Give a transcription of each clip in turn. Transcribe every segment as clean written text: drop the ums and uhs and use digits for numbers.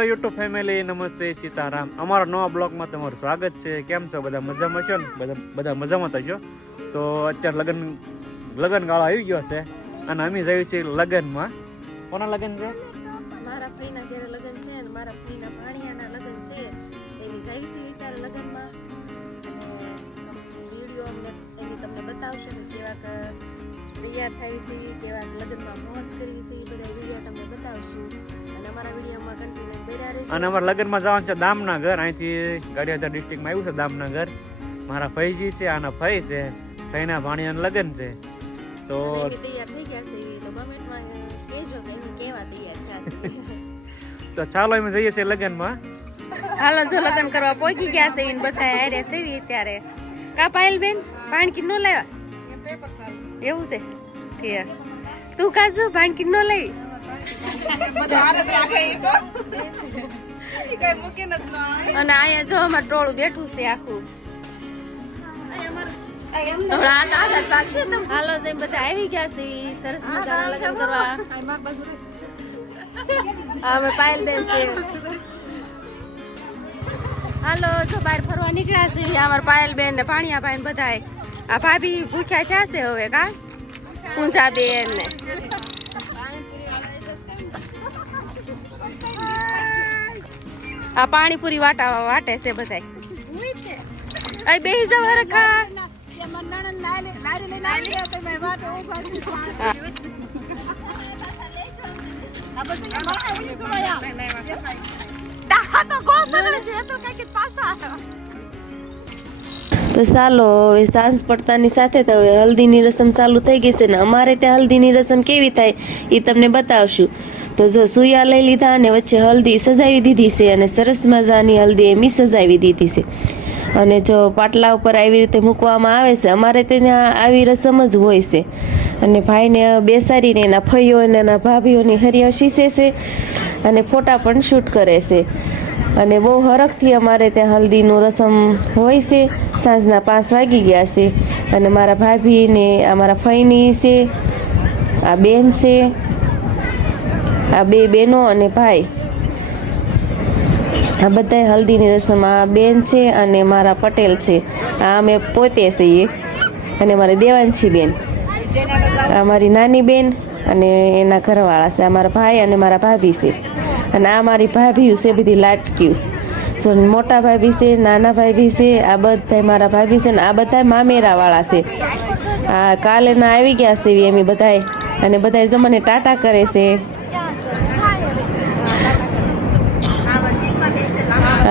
Hello YouTube family, નમસ્તે, સીતારામ. અમારા નવા બ્લોગમાં તમારું સ્વાગત છે. કેમ છો બધા? મજામાં છો ને? બધા મજામાં થજો. તો અત્યારે લગન ગાળો આવી ગયો છે અને અમે જઈએ છીએ લગનમાં. કોના લગન છે? મારા ફઈના ઘરે લગન છે અને મારા ફઈના ભાણિયાના લગન છે. એની જઈએ છીએ ત્યારે લગનમાં અને વિડીયો અમને એની તમને બતાવશે ને કેવા તૈયાર થાય છે, કેવા લગનમાં મોજ કરવી છે, એ બધા વિડીયો તમને બતાવશું. અને અમારા વિડીયોમાં કન્ટિન્યુ બન્યા રહેજો. અને અમારા લગનમાં જવાનું છે દામનગર. અહીંથી ગારિયાધાર ડિસ્ટ્રિક્ટમાં આવ્યું છે દામનગર. મારા ફઈજી છે, આના ફઈ છે, ફઈના ભાણિયાના લગન છે. તો તૈયાર થઈ ગયા છે તો કમેન્ટમાં કહેજો કે એમ કેવા તૈયાર થયા. તો ચાલો અમે જઈએ છીએ લગનમાં. હાલો જો લગન કરવા પહોંચી ગયા છે ને બધા હારે સેવી ત્યારે કા પાયલ બેન ભાણકી નો લાવ્યા એવું છે ઠીક. તું કાજુ ભાણકી નો લઈ અને અહીંયા જો અમાર ટોળું બેઠું છે આખું. હાલો જઈ બધા આવી ગયા છે સરસ મજાના લગન કરવા. હવે પાયલ બેન છે. હાલો જો બહાર ફરવા નીકળ્યા છે અમાર પાયલ બેન ને ભાણિયા ભાઈ બધા. આ ભાભી ભૂખ્યા થયા છે હવે કા પૂંજા બેન ને આ પાણીપુરી વાટે છે બધા. અહીં બેસી જાવ હરખા. તો ચાલો હવે સાંજ પડતાની સાથે તો હવે હલ્દીની રસમ ચાલુ થઈ ગઈ છે ને અમારે ત્યાં હલ્દીની રસમ કેવી થાય એ તમને બતાવશું. તો જો સુયા લઈ લીધા અને વચ્ચે હલ્દી સજાવી દીધી છે અને સરસ મજાની હલ્દી એમી સજાવી દીધી છે. અને જો પાટલા ઉપર આવી રીતે મૂકવામાં આવે છે. અમારે ત્યાં આવી રસમ જ હોય છે. અને ભાઈને બેસાડીને એના ફઈઓ અને એના ભાભીઓની હરિયા શીશે છે અને ફોટા પણ શૂટ કરે છે. અને બહુ હરખથી અમારે ત્યાં હલ્દીનું રસમ હોય છે. સાંજના 5 વાગી ગયા છે અને મારા ભાભી ને અમારા ફઈની છે, આ બેન છે, આ 2 બેનો અને ભાઈ, આ બધા હલ્દીની રસમ. આ બેન છે અને મારા પટેલ છે, આ અમે પોતે છીએ અને મારી દેવાંશી બેન, આ મારી નાની બેન અને એના ઘરવાળા છે, અમારા ભાઈ અને મારા ભાભી છે. અને આ મારી ભાભી છે બધી લાટક્યું. so, મોટા ભાભી છે, નાના ભાભી છે, આ બધા મારા ભાભી છે ને આ બધા મામેરા વાળા છે. આ કાલે ના આવી ગયા છે એમ બધાય અને બધાય જમને ટાટા કરે છે.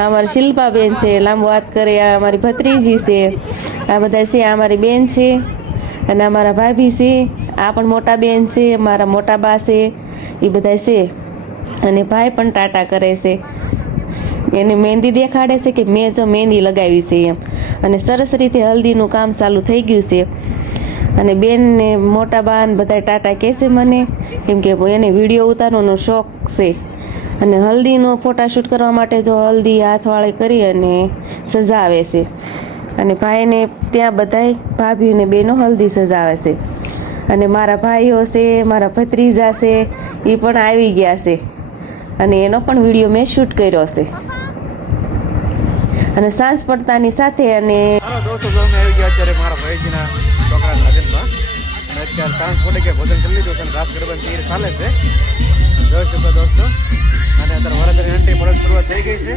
અમારી શિલ્પાબેન છે, લાંબો વાત કરે. આ અમારી ભત્રીજી છે, આ બધા છે, આ અમારી બેન છે અને અમારા ભાભી છે. આ પણ મોટા બેન છે, મારા મોટા બા છે, એ બધા છે. અને ભાઈ પણ ટાટા કરે છે. એને મહેંદી દેખાડે છે કે મેં જો મહેંદી લગાવી છે એમ. અને સરસ રીતે હલ્દીનું કામ ચાલુ થઈ ગયું છે. અને બેન ને મોટા બા ને બધા ટાટા કહેશે મને, કેમ કે એને વિડીયો ઉતારવાનો શોખ છે. અને હલ્દીનો ફોટાશૂટ કરવા માટે જો હલ્દી હાથવાળે કરી અને સજાવે છે. અને ભાઈને ત્યાં બધાય ભાભી ને બેનો હલ્દી સજાવે છે. અને મારા ભાઈઓ છે, મારા ભત્રીજા છે, એ પણ આવી ગયા છે અને એનો પણ વિડીયો મેં શૂટ કર્યો છે. અને સાંજ પડતાની સાથે અને દોસ્તો અમે આવી ગયા અત્યારે મારા ભાઈજીના છોકરાના લગ્નમાં. અને અત્યારે સાંજ પડે કે ભોજન કરી લીધું છે, રાસ ગરબાની તૈયારી ચાલે છે, જોઈ શકો દોસ્તો. અને અત્યારે વરદની એન્ટ્રી મળવાની શરૂઆત થઈ ગઈ છે.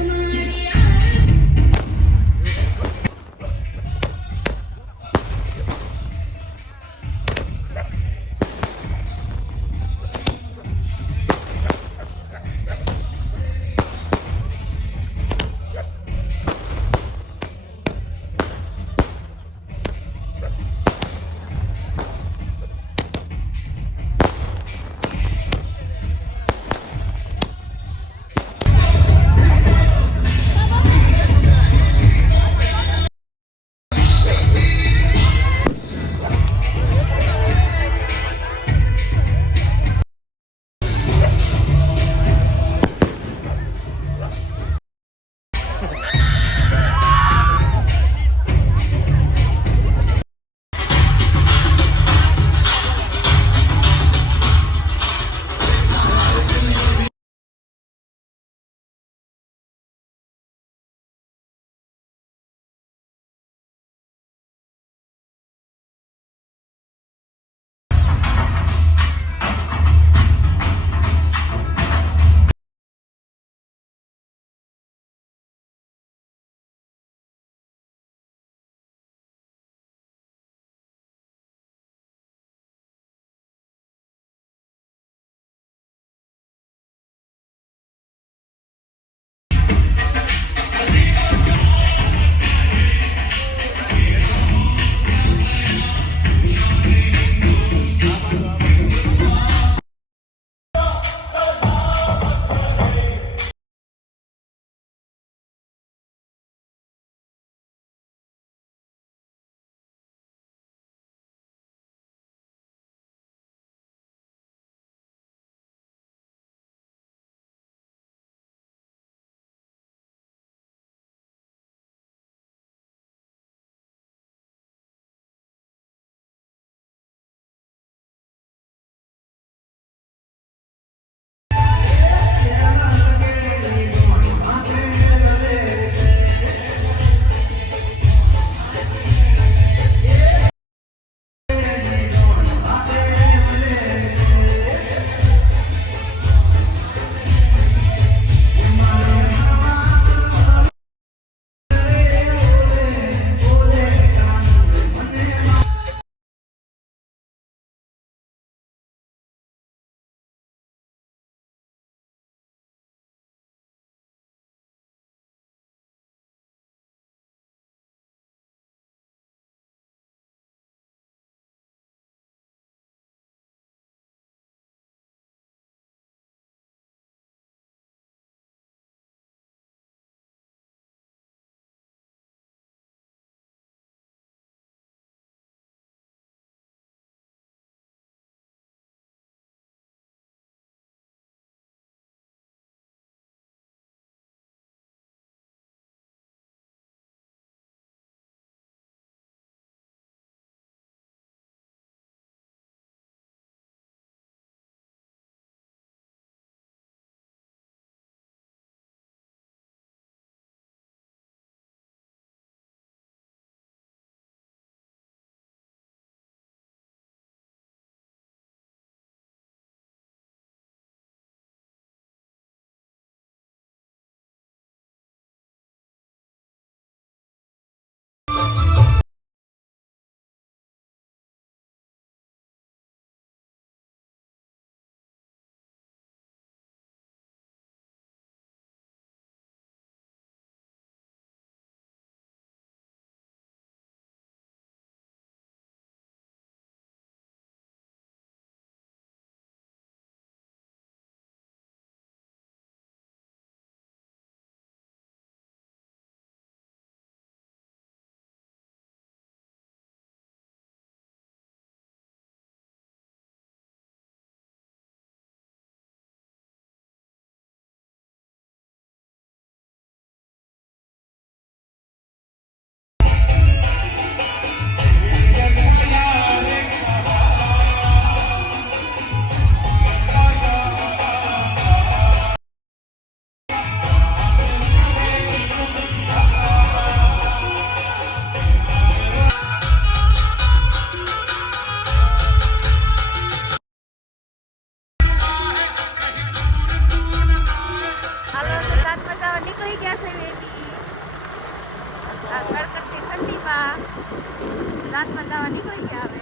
જવા નીકળી ગયા હવે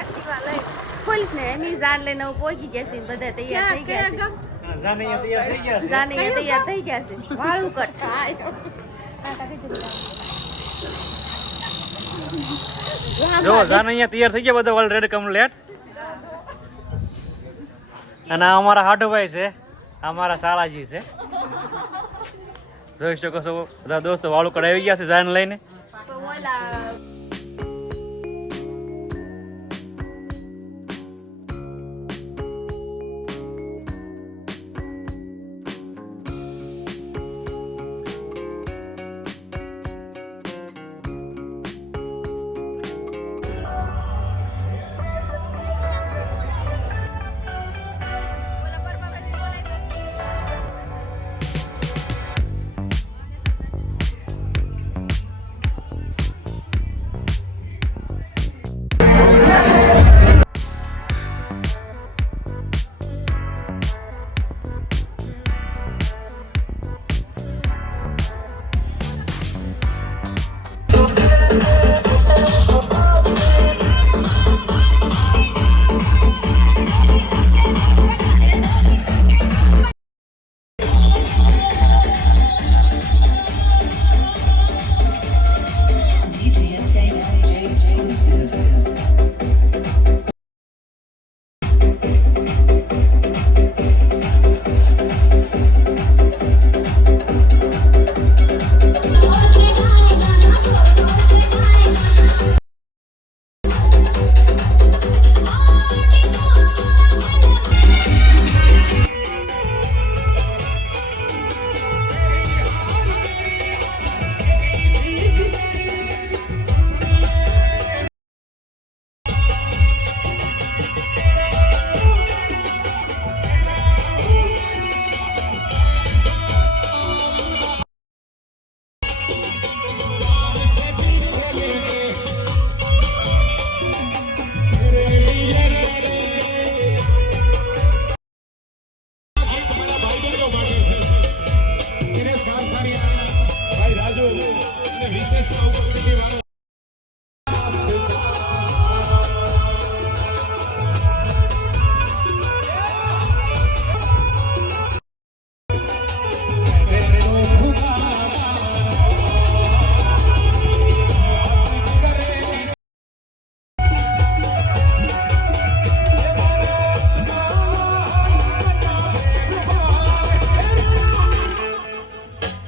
એક્ટિવા લઈ પોલીસ ને એમી જાન લઈને હું પહોંચી ગયા છે બધા તૈયાર થઈ ગયા છે જાને અહીંયા તૈયાર થઈ ગયા છે. જાને તૈયાર થઈ ગયા છે વાળું કટ જો જાને અહીંયા તૈયાર થઈ ગયા બધા ઓલરેડી કમ્પ્લીટ. અને આ અમારા હાડુભાઈ છે, આ અમારા શાળાજી છે. જોઈ શકો છો બધા દોસ્તો વાળું કઢાવી ગયા છે જાન લઈને. તો ઓલા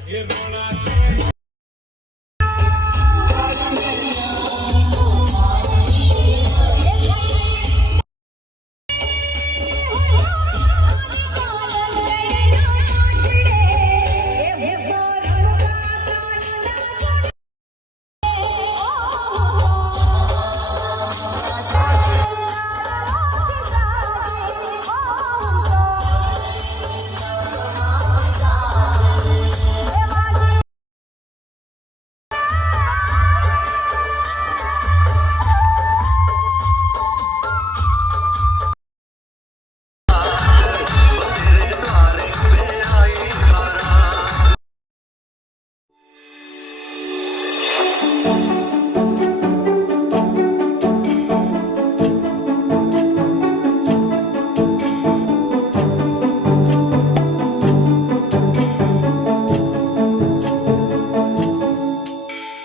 You're gonna